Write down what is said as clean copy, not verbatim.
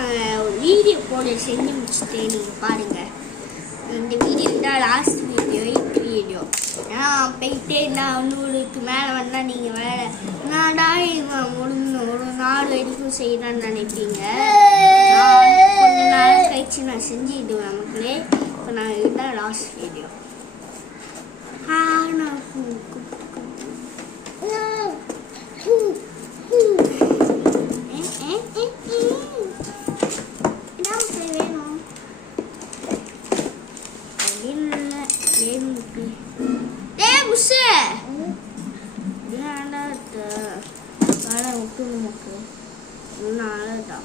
நான் ஒரு வீடியோ போட செஞ்சு முடிச்சுட்டேன். நீங்கள் பாருங்கள். இந்த வீடியோ தான் லாஸ்ட் வீடியோ, 8th வீடியோ. ஏன்னா போயிட்டே நான் 100க்கு மேலே வந்தால் நீங்கள் வேறு நான்டா இவன் முடிஞ்சு ஒரு நாள் வரைக்கும் செய்யலான்னு நினைப்பீங்க. நான் கொஞ்ச நாள் கழிச்சு நான் செஞ்சுடுவேன் மக்களே. இப்போ நான் இதுதான் லாஸ்ட் வீடியோ. நான் விட்டு நமக்கு ஒன்றும் அழகா